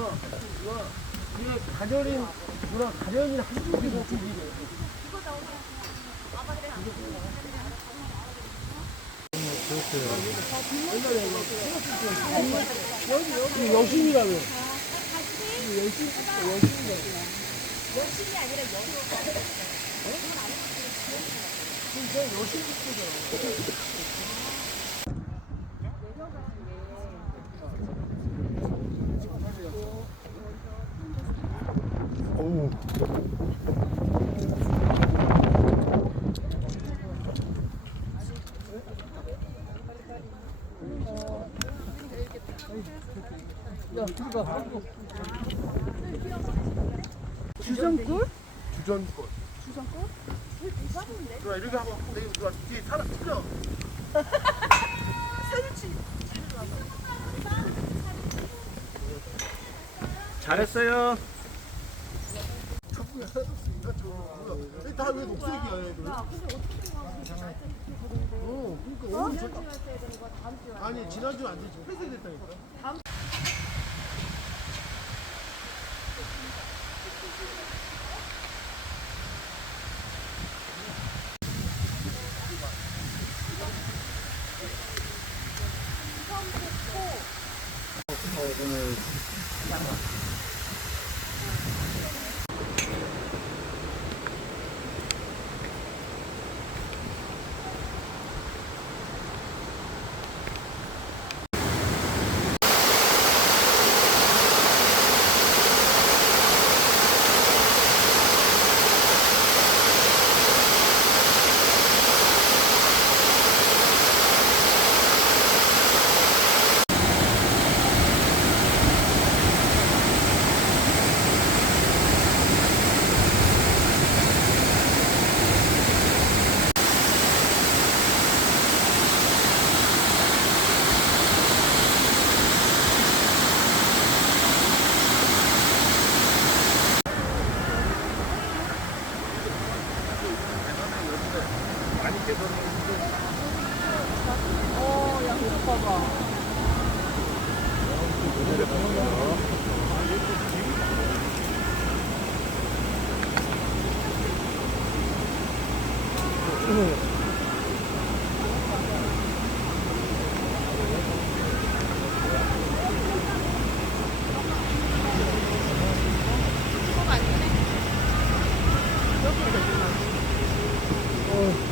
이게 가련인 누나 가련인 한국이 더 준비돼. 여기 여신이라며. 여신이 아니라 여신. 여신 집도잖아. 오. 야, 들어가. 주전골? 주전골. 주전골? 누나 이렇게 하고 누나 뒤에 사람 틀려. 잘했어요. 천국에 하나도 없습니다. 저 뭐야? 다왜 녹색이야 얘들? 그러니까 오늘 아니 지난주 안 되지. 회색 됐다니까. 양쪽 봐봐. 어.